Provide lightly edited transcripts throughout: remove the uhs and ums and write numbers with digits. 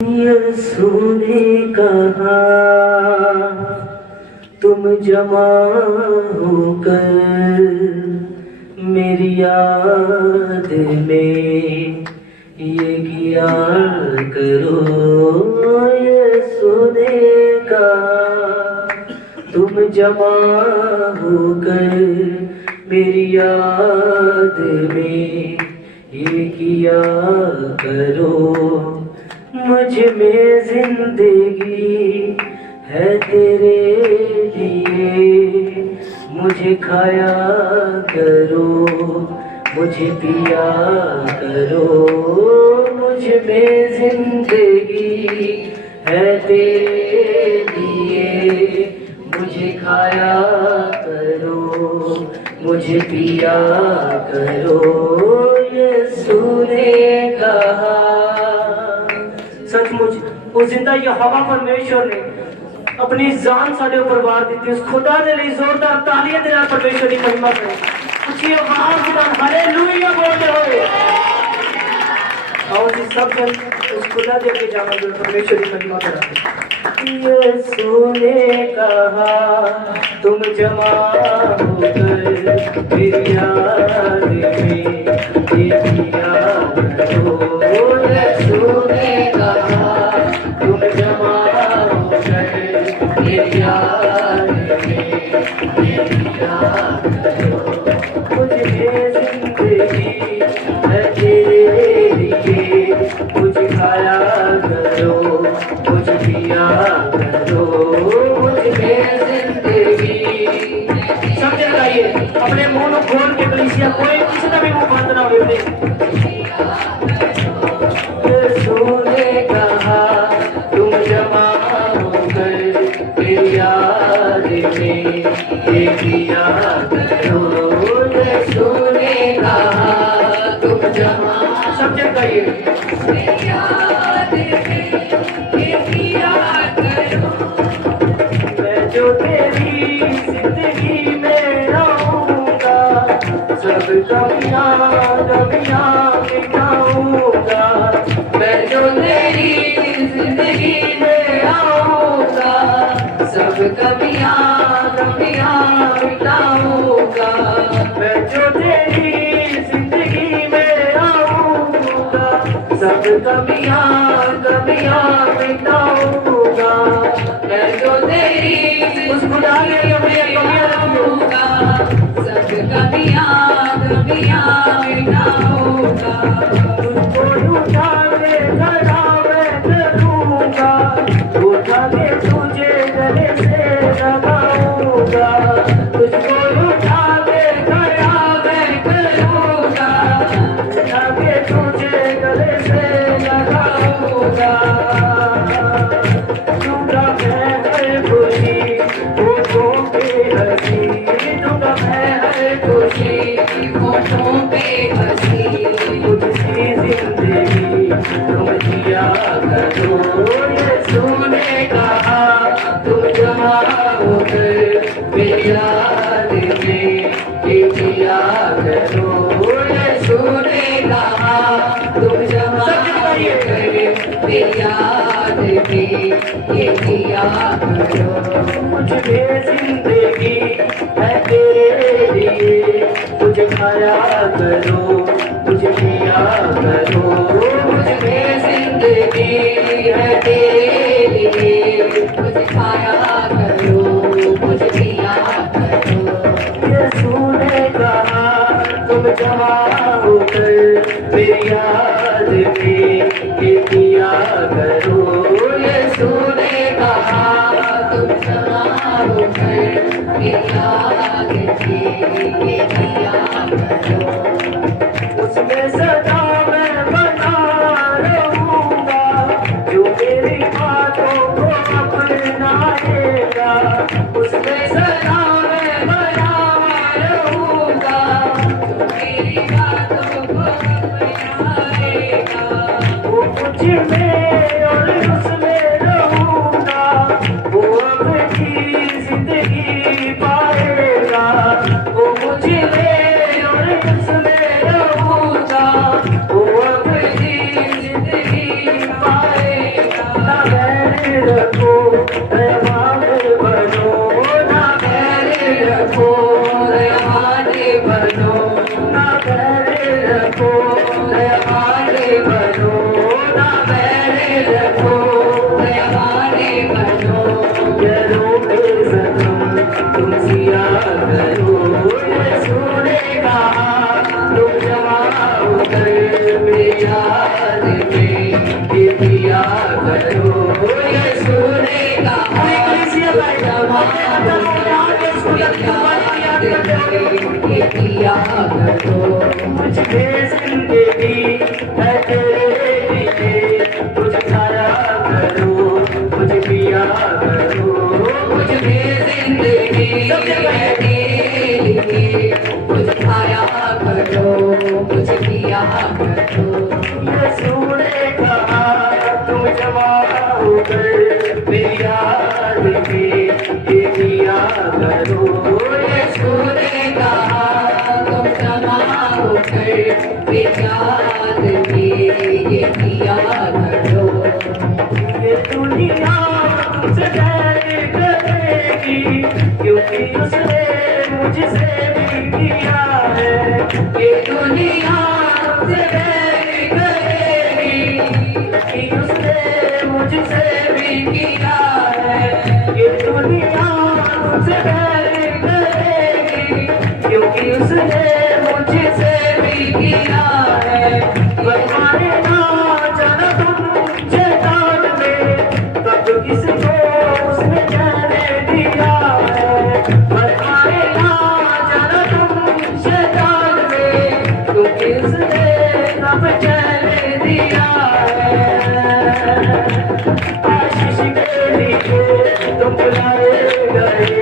यीशु ने कहा तुम जमा होकर मेरी याद में ये किया करो। यीशु ने कहा तुम जमा होकर मेरी याद में ये किया करो। मुझ में जिंदगी है तेरे लिए, मुझे खाया करो, मुझे पिया करो। मुझ में जिंदगी है तेरे लिए, मुझे खाया करो, मुझे पिया करो। यीशु ने कहा सचमुच वो जिंदा यहोवा परमेश्वर ने अपनी जान साडे ऊपर वार दी। उस खुदा दे लिए जोरदार तालियां दे नाल परमेश्वर की महिमा करें। अच्छी आवाज दे नाल हालेलुया बोलते हुए आओ जी सब जन उस खुदा दे के जावांगे परमेश्वर की महिमा करें। यीशु ने कहा तुम जमा होकर मेरी याद में ये किया करो। यीशु ने कहा तुम जमा होकर मेरी याद में ये किया करो। मुझे जिंदगी है तेरे लिए, मुझे खाया करो, मुझे पिया करो। मुझे जिंदगी सब जगाइए अपने मुंह को खोल के कलीसिया कोई किसी का भी मुंह बंद ना हो। यीशु ने कहा तुम जमा होकर मेरी याद में ये किया करो। यीशु ने कहा तुम जमा सब जगाइए मेरी याद में ये किया करो। मैं जो तेरी जिंदगी में रहूंगा, सब कमियां मिटाऊंगा। मैं जो तेरी जिंदगी में आऊंगा, सब कमियां मिटाऊंगा। मैं जो तेरी जिंदगी में आऊंगा, सब कमियां मिटाऊंगा। मैं जो तेरी उस खुदा के लिए कमियां रखूंगा, सब कमियां मिटाऊंगा। तुझको उठा के खड़ा मैं करूंगा, उठा के तुझे गले से लगाऊंगा। तुझको उठा के खड़ा मैं करूंगा, उठा के तुझे गले से लगाऊंगा। दूंगा मैं हर खुशी होठों पे हंसी, दूंगा मैं हर खुशी होठों पे हंसी। मुझसी जिंदगी तुम जिया करो। यीशु ने कहा तुम जमा होकर मेरी याद में ये किया करो। यीशु ने कहा तुम जमा होकर मेरी याद में ये किया करो। मुझे जिंदगी है तेरे लिए, मुझे खाया करो, मुझे पिया करो। मुझे जिंदगी है तेरे लिए, मुझे खाया करो, मुझे पिया करो। यीशु ने कहा तुम जमा होकर मेरी याद में ये किया करो। यीशु ने कहा तुम जमा होकर मेरी याद में ये किया करो। उसमें सदा मैं बना रहूंगा, जो मेरी बातों को अपनाएगा। उसमें सदा मैं बना रहूंगा, जो मेरी बातों को अपनाएगा। वो मुझ में और उसमें रहूंगा, वो अपनी जिंदगी पाएगा। वो मुझ में रखो दयावान बनो ना बैर रखो दयावान बनो ना बैर रखो दयावान बनो ना बैर रखो दयावान बनो करो सनम तुम सिया करो यीशु ने कहा तुम जमा होकर मेरी याद में ये दिया करो यीशु ने कहा इकलीसिया बैठा ये दिया करो मुझे जिंदगी है तेरे लिए तुझ खाया करो मुझे पिया करो मुझे जिंदगी है तेरे लिए तुझ खाया करो मुझे पिया करो यीशु ने कहा तुम जमा होकर मेरी याद में ये दिया करो यीशु ने कहा तुम जमा होकर मेरी याद में ये दिया करो ये दुनिया तुमसे प्यार करेगी क्योंकि उसने मुझसे भी किया है ये दुनिया तुमसे प्यार करेगी क्योंकि उसने मुझसे भी किया है ये दुनिया तुमसे प्यार करेगी क्योंकि उसने मुझसे भी किया है बरमाने ना जाना तुम शैतान में तब किसको उसने जाने दिया है बरमाने ना जाना तुम शैतान में क्योंकि उसने तब जाने दिया है आशीष के लिए तुम बुलाए गए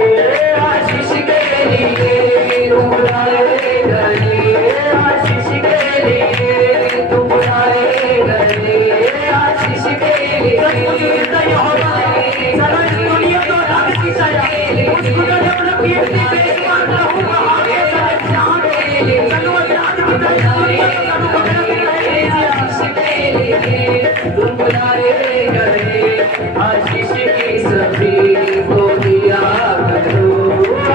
आशीष के लिए तुम बुलाए गए आशीष के लिए तुम बुलाए गए आशीष के लिए सारा दुनिया तो राक्षसी छाया उसको जब अपना कीर्ति पेश करता हूँ आगे सारे जहां के लिए चलो याद दुनिया तो आशीष के लिए तुम बुलाए गए आशीष की सभी को दिया करो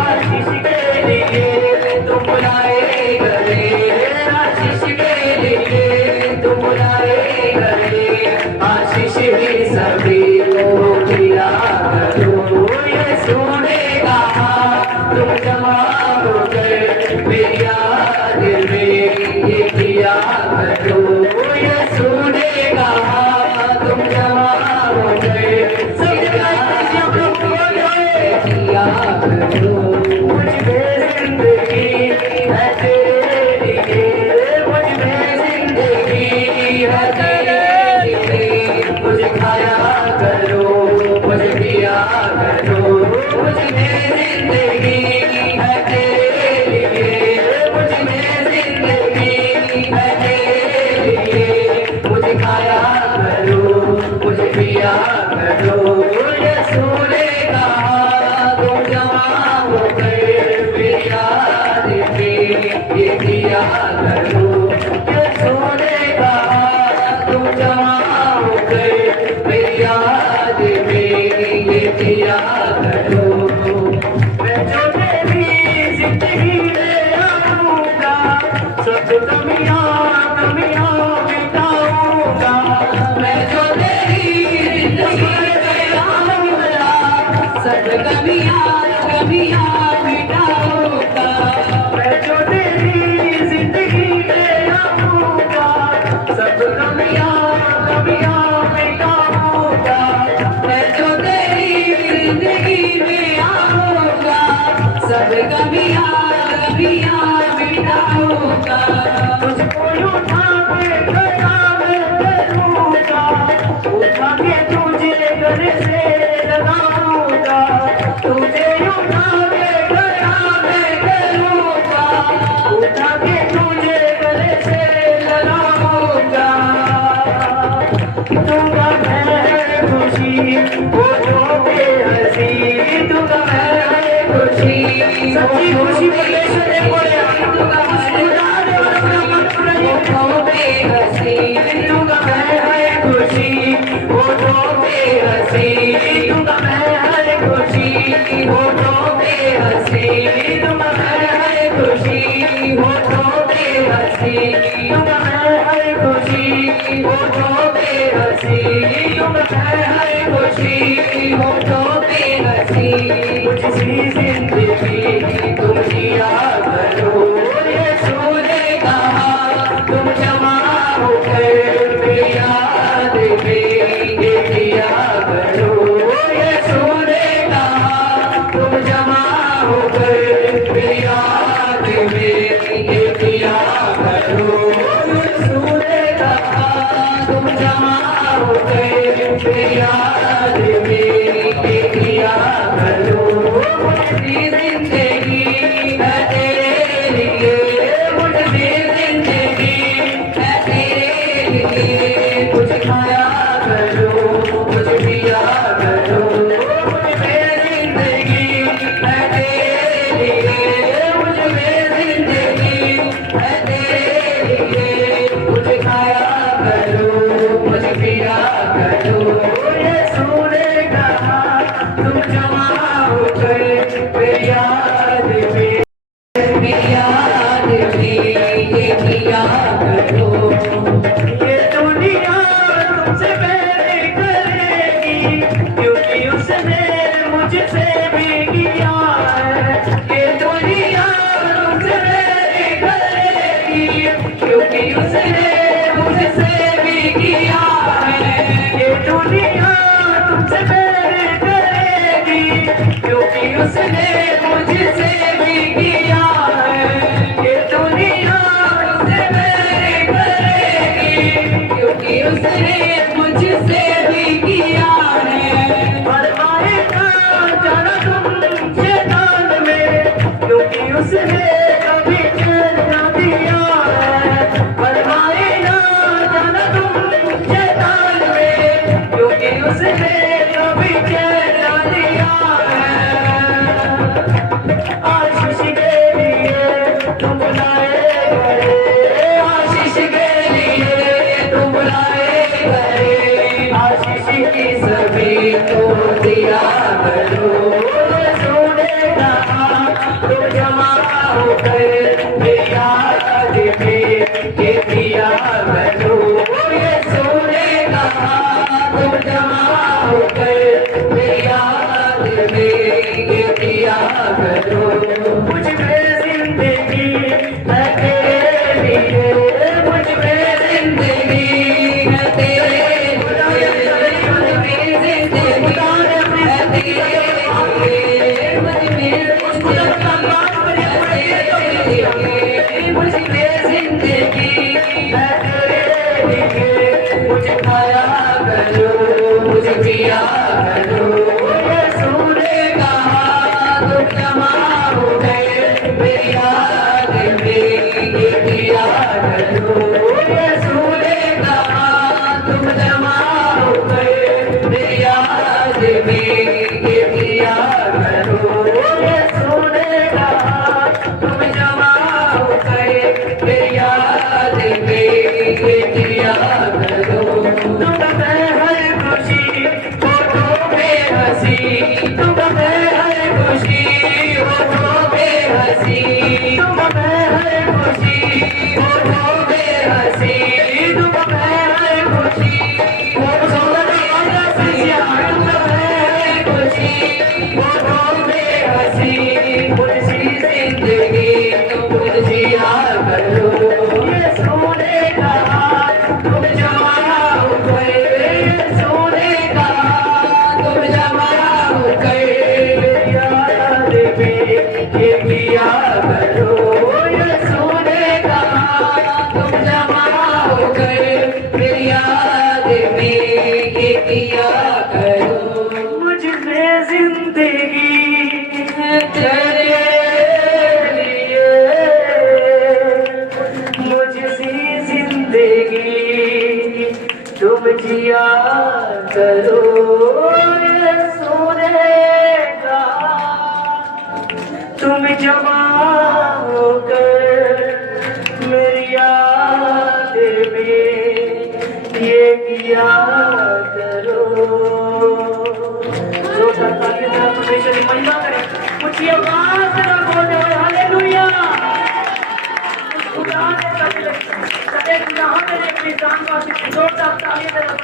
आशीष के लिए तुम बुलाए गए आशीष के लिए तुम बुलाए गए आशीष की सभी को दिया करो यीशु ने कहा तुम जमा हो गए मेरी याद में ये दिया करो यीशु ने कहा तुम जमा हो गए दिया करो मुझे जिंदगी है तेरे लिए मुझे जिंदगी है तेरे लिए मुझे खाया करो मुझे पिया करो मुझे जिंदगी है तेरे लिए मुझे जिंदगी है तेरे लिए मुझे खाया करो मुझे पिया करो यीशु ने कहा तुम जमा हो गए मेरी याद में ये दिया करो यीशु ने कहा तुम जमा हो गए मेरी याद में ये दिया करो मैं जो मेरी जिंदगी में आऊंगा सब कमियां कमियां मिटाऊंगा मैं जो तेरी जिंदगी में आऊंगा सब कमियां कमियां मिटाऊंगा मैं जो तेरी जिंदगी में आऊंगा सब कमियां कमियां मिटाऊंगा मैं जो तेरी जिंदगी में आऊंगा सब कमियां कमियां मिटाऊंगा तुझको उठा के खड़ा करूंगा उठा के तुझे गले से लगाऊंगा तुझे उठा के खड़ा करूंगा उठा के तुझे गले से लगाऊंगा दूंगा मैं खुशी वो जो बेहसी दूंगा मैं खुशी सच्ची खुशी परमेश्वर ने बोला खुदा ने अपना मन पूरा बेहसी दूंगा मैं खुशी होठों पे हंसी दूंगा मैं हर खुशी, होठों पे हंसी दूंगा मैं हर खुशी, होठों पे हंसी दूंगा मैं हर खुशी, होठों पे हंसी दूंगा मैं हर खुशी, होठों पे हंसी। मुझसी जिंदगी तुम जिया करो, यीशु ने कहा तुम जमा होकर मेरी याद में ये किया करो, यीशु ने कहा तुम जमा होकर मेरी याद में ये किया करो, यीशु ने कहा तुम जमा होकर मेरी याद में ये किया करो। मुझे जिंदगी है तेरे लिए, मुझे जिंदगी है तेरे लिए, मुझे खाया करो मुझे पिया करो, मुझे जिंदगी है तेरे लिए, मुझे जिंदगी है तेरे लिए, मुझे खाया करो मुझे पिया करो। यीशु ने कहा तुम जमा होकर मेरी याद में, मेरी याद में ये किया करो। ये दुनिया तुमसे प्यार करेगी क्योंकि उसने मुझसे भी किया है, ये दुनिया तुमसे प्यार करेगी क्योंकि उसने मुझसे भी किया है, ये दुनिया तुमसे प्यार करेगी क्योंकि उसने मुझसे भी किया है, ये दुनिया तुमसे प्यार करेगी क्योंकि उसने मुझसे भी किया है। फरमाएगा जाना तुम शैतान में क्योंकि उसने कभी चैन न दिया है, फरमाएगा जाना तुम शैतान में क्योंकि उसने कभी चैन न दिया है। आशीष के लिए तुम बुलाए गए, आशीष के लिए तुम बुलाए गए, आशीष की सभी को दिया करो। यीशु ने कहा तुम जमा होकर मेरी याद में ये किया करो, यीशु ने कहा तुम जमा होकर मेरी याद में ये किया करो। मुझ में जिंदगी है तेरे लिए, मुझ में जिंदगी है तेरे लिए, मुझ में जिंदगी है तेरे लिए, मुझ में जिंदगी है तेरे लिए, मुझे खाया करो मुझे पिया करो। यीशु ने कहा तुम जमा हो गए मेरी याद में ये किया करो, यीशु ने कहा तुम जमा हो गए मेरी याद में ये किया करो, यीशु ने कहा तुम जमा हो गए मेरी याद में ये किया करो। तुम मैं हर खुशी होठों पे हंसी, तुम मैं हर खुशी होठों पे हंसी, तुम मैं हर खुशी होठों पे हंसी, तुम मैं हर खुशी होठों पे हंसी, तुम मैं हर खुशी होठों पे हंसी। मुझसी जिंदगी तुम जिया करो, यीशु ने कहा तुम जमा हो गए, यीशु ने कहा तुम जमा हो गए मेरी याद में ये किया करो, यीशु ने कहा तुम जमा हो गए मेरी याद में ये किया करो। मुझ में जिंदगी है तेरे लिए, मुझसी जिंदगी तुम जिया करो, यीशु ने कहा तुम जमा होकर मेरी याद में ये किया करो। राज है, कदे गुनाह में अपनी जान वास्ते जोरदार तालियां दे